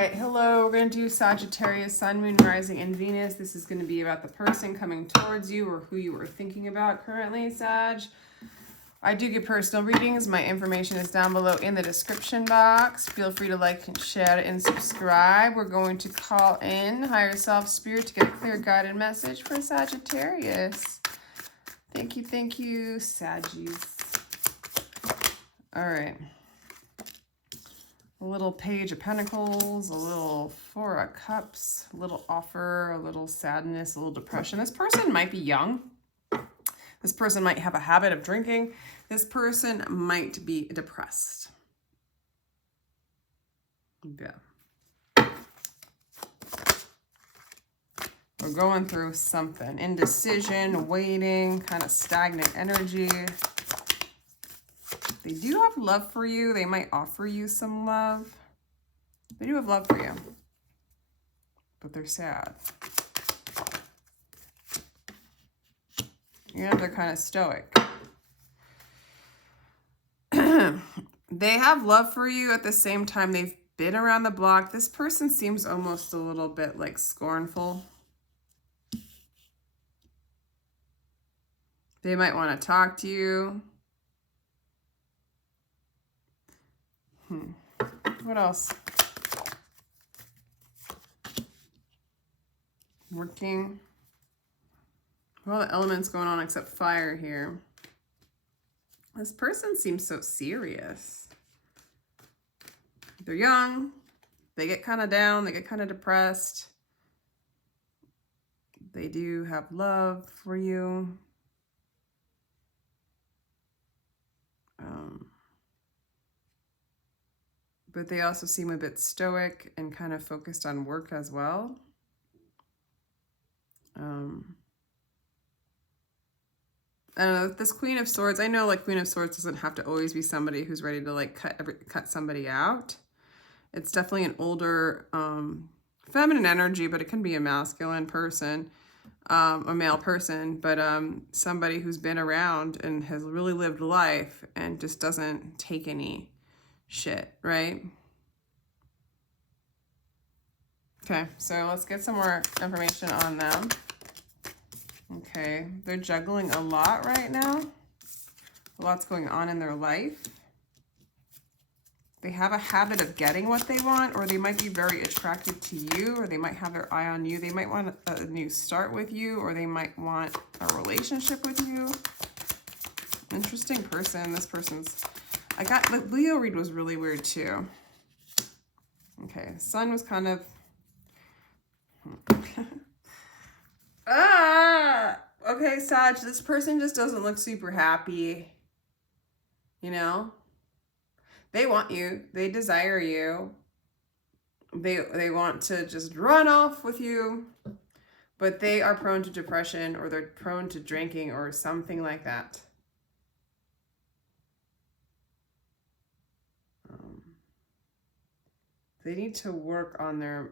right, hello. We're going to do Sagittarius, Sun, Moon, Rising, and Venus. This is going to be about the person coming towards you or who you are thinking about currently, Sag. I do get personal readings. My information is down below in the description box. Feel free to like, share, and subscribe. We're going to call in Higher Self Spirit to get a clear guided message for Sagittarius. Thank you, Saggies. All right. A little Page of Pentacles, a little Four of Cups, a little offer, a little sadness, a little depression. This person might be young. This person might have a habit of drinking. This person might be depressed. Yeah. We're going through something. Indecision, waiting, kind of stagnant energy. They do have love for you. They might offer you some love. They do have love for you. But they're sad. Yeah, they're kind of stoic. They have love for you. At the same time, they've been around the block. This person seems almost a little bit like scornful. They might want to talk to you. What else? Working. All the elements going on except fire here. This person seems so serious. They're young. They get kind of down. They get kind of depressed. They do have love for you. But they also seem a bit stoic and kind of focused on work as well. I don't know, this Queen of Swords, I know like Queen of Swords doesn't have to always be somebody who's ready to like cut somebody out. It's definitely an older feminine energy, but it can be a masculine person, a male person, but somebody who's been around and has really lived life and just doesn't take any shit, right? Okay, so let's get some more information on them. Okay, they're juggling a lot right now. A lot's going on in their life. They have a habit of getting what they want, or they might be very attracted to you, or they might have their eye on you. They might want a new start with you, or they might want a relationship with you. Interesting person. This person's... I got the Leo read was really weird too. Okay, Sun was kind of okay, Sag, this person just doesn't look super happy. You know? They want you, they desire you. They want to just run off with you, but they are prone to depression, or they're prone to drinking or something like that. They need to work on their,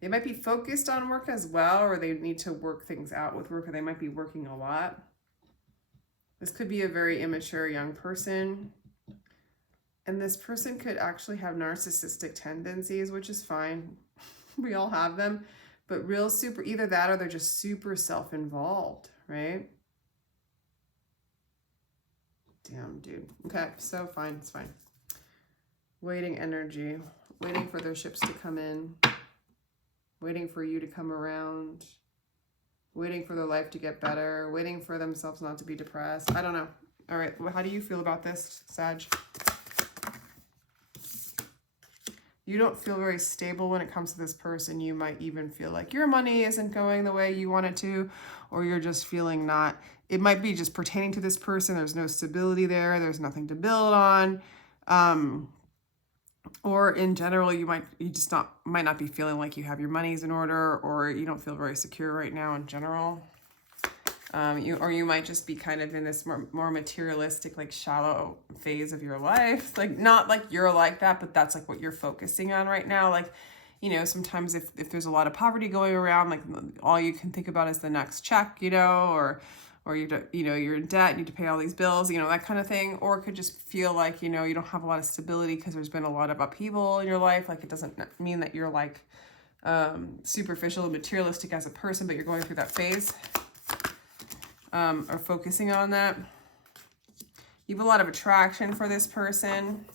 they might be focused on work as well, or they need to work things out with work, or they might be working a lot. This could be a very immature young person. And this person could actually have narcissistic tendencies, which is fine. We all have them, but real super, either that or they're just super self-involved, right? Damn, dude. Okay, so fine, it's fine. Waiting energy, waiting for their ships to come in, waiting for you to come around, waiting for their life to get better, waiting for themselves not to be depressed. I don't know. All right, well, how do you feel about this, Sag? You don't feel very stable when it comes to this person. You might even feel like your money isn't going the way you want it to, or you're just feeling not, it might be just pertaining to this person. There's no stability there. There's nothing to build on. Or in general, might not be feeling like you have your monies in order, or you don't feel very secure right now in general. You might just be kind of in this more materialistic, like shallow phase of your life. Like, not like you're like that, but that's like what you're focusing on right now. Like, you know, sometimes if there's a lot of poverty going around, like all you can think about is the next check, you know, or or you're in debt, you need to pay all these bills, that kind of thing. Or it could just feel like, you don't have a lot of stability because there's been a lot of upheaval in your life. Like, it doesn't mean that you're like superficial and materialistic as a person, but you're going through that phase, or focusing on that. You have a lot of attraction for this person.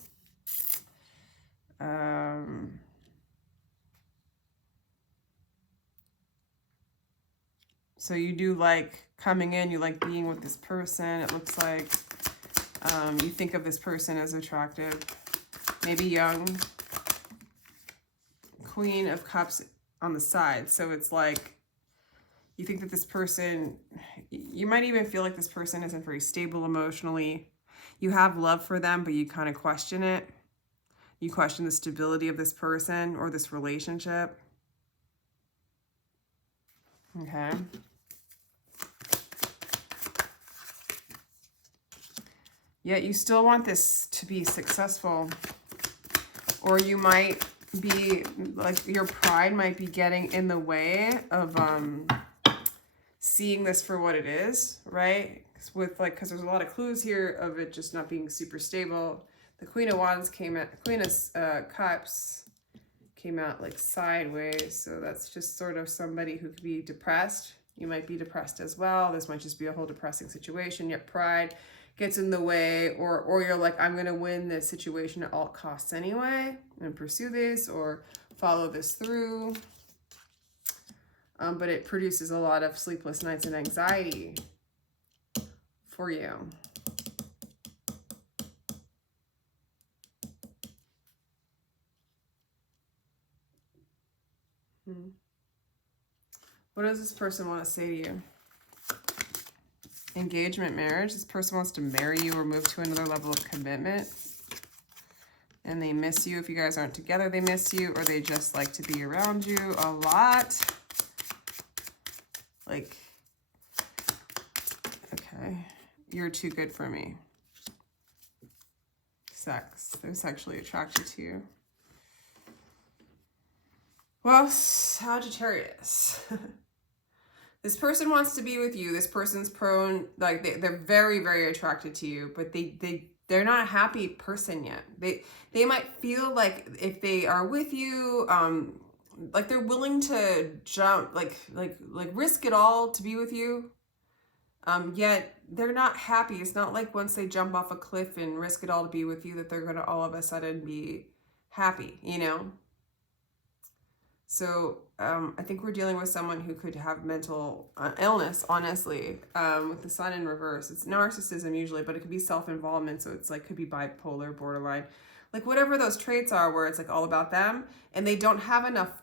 So you do like coming in, you like being with this person. It looks like you think of this person as attractive, maybe young. Queen of Cups on the side. So it's like you think that this person, you might even feel like this person isn't very stable emotionally. You have love for them, but you kind of question it. You question the stability of this person or this relationship. Okay. Yet you still want this to be successful. Or you might be, like, your pride might be getting in the way of seeing this for what it is, right? Because there's a lot of clues here of it just not being super stable. The Queen of Wands Queen of Cups came out like sideways. So that's just sort of somebody who could be depressed. You might be depressed as well. This might just be a whole depressing situation, yet pride gets in the way, or you're like, I'm going to win this situation at all costs anyway and pursue this or follow this through. But it produces a lot of sleepless nights and anxiety for you. What does this person want to say to you? Engagement, marriage. This person wants to marry you or move to another level of commitment. And they miss you. If you guys aren't together, they miss you, or they just like to be around you a lot. Like, okay, you're too good for me. Sex. They're sexually attracted to you. Well, Sagittarius. This person wants to be with you. This person's prone, like they're very, very attracted to you, but they're not a happy person yet. They might feel like if they are with you, like they're willing to jump, like risk it all to be with you. Yet they're not happy. It's not like once they jump off a cliff and risk it all to be with you that they're going to all of a sudden be happy, So I think we're dealing with someone who could have mental illness, honestly, with the sun in reverse. It's narcissism usually, but it could be self-involvement. So it's like, could be bipolar, borderline, like whatever those traits are where it's like all about them and they don't have enough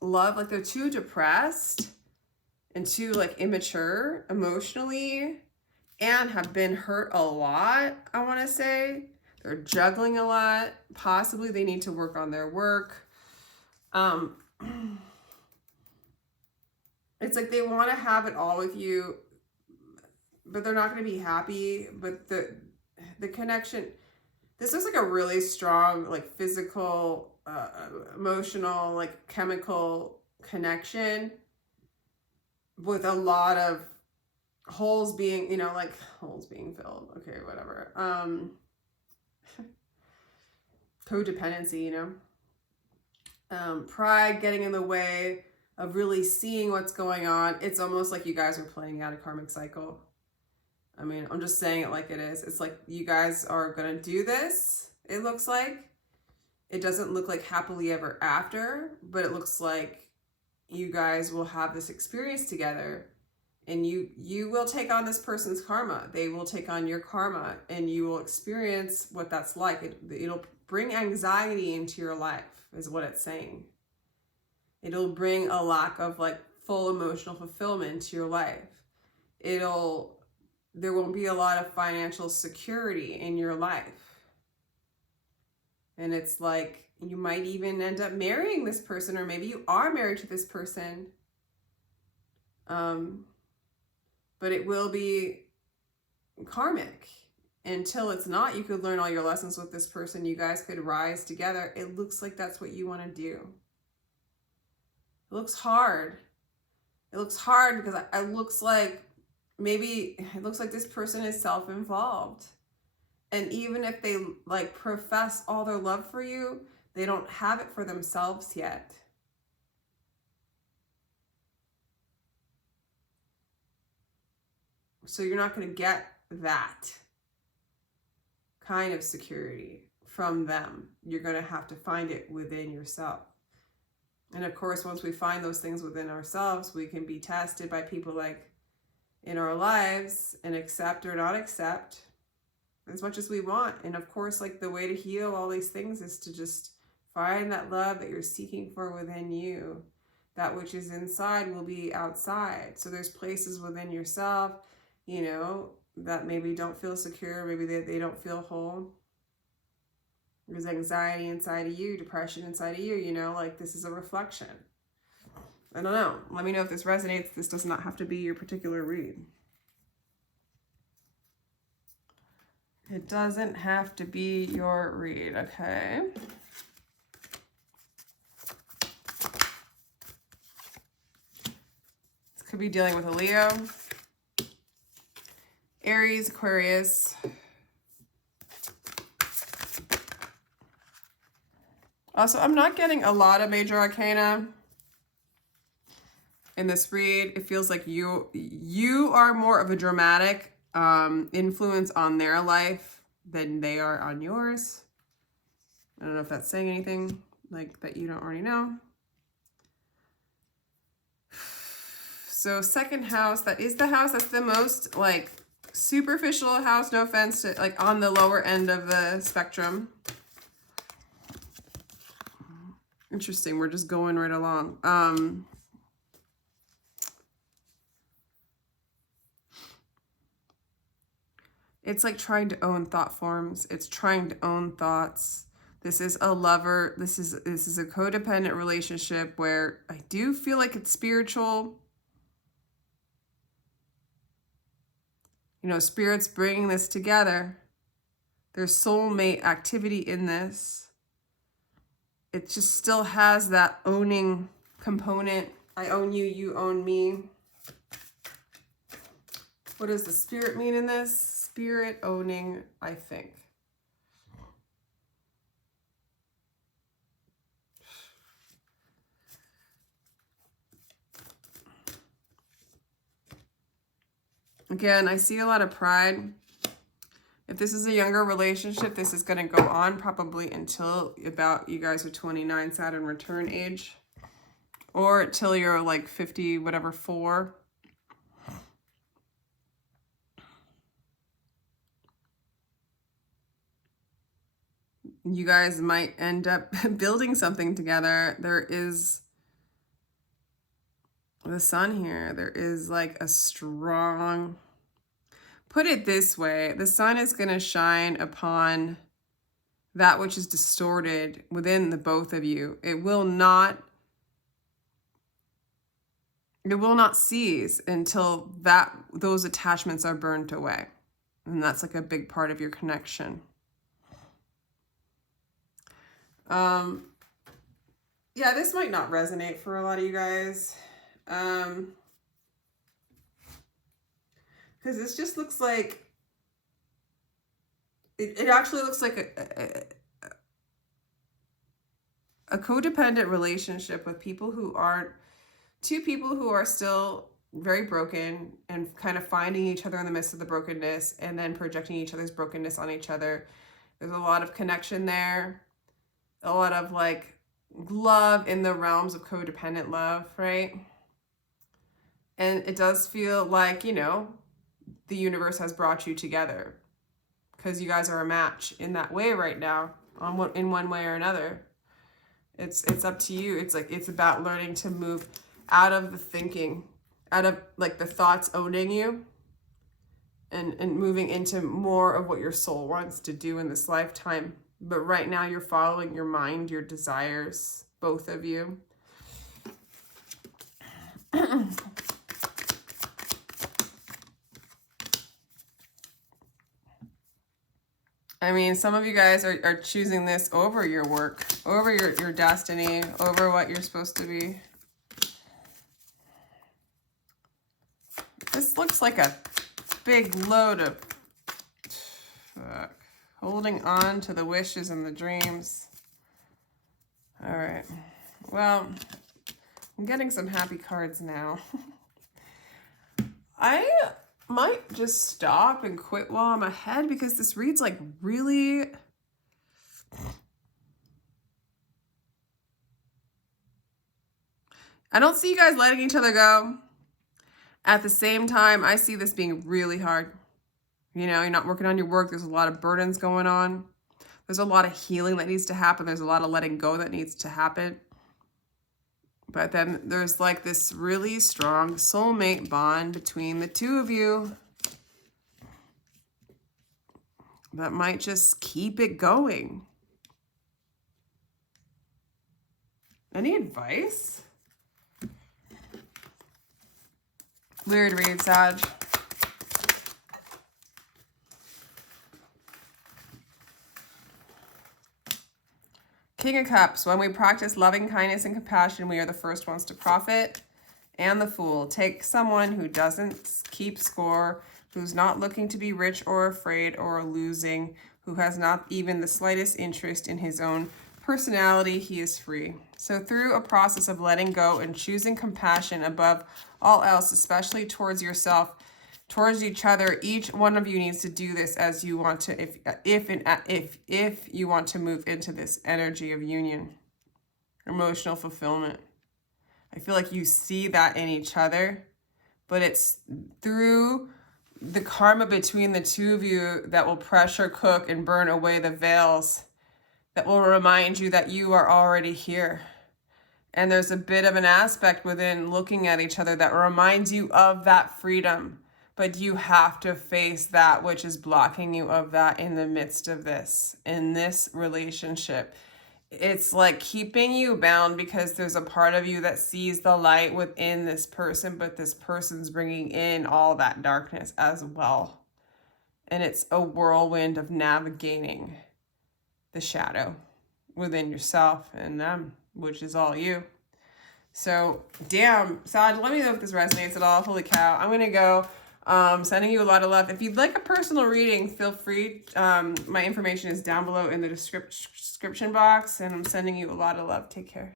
love. Like they're too depressed and too like immature emotionally and have been hurt a lot, I want to say. They're juggling a lot. Possibly they need to work on their work. It's like they want to have it all with you, but they're not going to be happy. But the connection, this is like a really strong, like physical, emotional, like chemical connection with a lot of holes being, like holes being filled. Okay, whatever. Codependency, pride getting in the way of really seeing what's going on. It's almost like you guys are playing out a karmic cycle. I mean, I'm just saying it like it is. It's like you guys are going to do this, it looks like. It doesn't look like happily ever after, but it looks like you guys will have this experience together and you will take on this person's karma. They will take on your karma and you will experience what that's like. It'll bring anxiety into your life is what it's saying. It'll bring a lack of like full emotional fulfillment to your life. There won't be a lot of financial security in your life. And it's like, you might even end up marrying this person, or maybe you are married to this person. But it will be karmic. Until it's not, you could learn all your lessons with this person. You guys could rise together. It looks like that's what you want to do. It looks hard. It looks hard because it looks like maybe it looks like this person is self-involved. And even if they like profess all their love for you, they don't have it for themselves yet. So you're not going to get that kind of security from them. You're going to have to find it within yourself. And of course, once we find those things within ourselves, we can be tested by people like in our lives and accept or not accept as much as we want. And of course, like the way to heal all these things is to just find that love that you're seeking for within you. That which is inside will be outside. So there's places within yourself, you know, that maybe don't feel secure, maybe they don't feel whole. There's anxiety inside of you, depression inside of you, you know, like this is a reflection. I don't know. Let me know if this resonates. This does not have to be your particular read. It doesn't have to be your read, okay? This could be dealing with a Leo, Aries, Aquarius. Also, I'm not getting a lot of major arcana in this read. It feels like you are more of a dramatic influence on their life than they are on yours. I don't know if that's saying anything like that you don't already know. So second house, that is the house that's the most like superficial house, no offense to like on the lower end of the spectrum. Interesting, we're just going right along. It's like trying to own thought forms. It's trying to own thoughts. This is a lover. This is a codependent relationship where I do feel like it's spiritual. You know, spirit's bringing this together. There's soulmate activity in this. It just still has that owning component. I own you, you own me. What does the spirit mean in this? Spirit owning, I think. Again, I see a lot of pride. If this is a younger relationship, this is going to go on probably until about you guys are 29 Saturn return age. Or till you're like 50, whatever, 4. You guys might end up building something together. There is the sun here. There is like a strong... Put it this way, the sun is going to shine upon that which is distorted within the both of you. It will not cease until those attachments are burnt away. And that's like a big part of your connection. Yeah, this might not resonate for a lot of you guys. Because this just looks like, it actually looks like a codependent relationship with people who aren't, two people who are still very broken and kind of finding each other in the midst of the brokenness and then projecting each other's brokenness on each other. There's a lot of connection there, a lot of like love in the realms of codependent love, right? And it does feel like, you know, the universe has brought you together because you guys are a match in that way right now, in one way or another. It's up to you. It's like, it's about learning to move out of the thinking, out of like the thoughts owning you, and moving into more of what your soul wants to do in this lifetime. But right now you're following your mind, your desires, both of you. I mean, some of you guys are choosing this over your work, over your destiny, over what you're supposed to be. This looks like a big load of holding on to the wishes and the dreams. All right. Well, I'm getting some happy cards now. I might just stop and quit while I'm ahead because this reads like really... I don't see you guys letting each other go. At the same time, I see this being really hard. You know, you're not working on your work. There's a lot of burdens going on. There's a lot of healing that needs to happen. There's a lot of letting go that needs to happen. But then there's like this really strong soulmate bond between the two of you that might just keep it going. Any advice? Weird read, Sag. King of Cups. When we practice loving kindness and compassion, we are the first ones to profit. And the Fool. Take someone who doesn't keep score, who's not looking to be rich or afraid or losing, who has not even the slightest interest in his own personality. He is free. So through a process of letting go and choosing compassion above all else, especially towards yourself, towards each other, each one of you needs to do this as you want to, if you want to move into this energy of union, emotional fulfillment. I feel like you see that in each other, but it's through the karma between the two of you that will pressure cook and burn away the veils that will remind you that you are already here. And there's a bit of an aspect within looking at each other that reminds you of that freedom. But you have to face that which is blocking you of that in the midst of this, in this relationship. It's like keeping you bound because there's a part of you that sees the light within this person, but this person's bringing in all that darkness as well. And it's a whirlwind of navigating the shadow within yourself and them, which is all you. So, damn, Sag, let me know if this resonates at all. Holy cow. I'm going to go. Sending you a lot of love. If you'd like a personal reading, feel free. My information is down below in the description box, and I'm sending you a lot of love. Take care.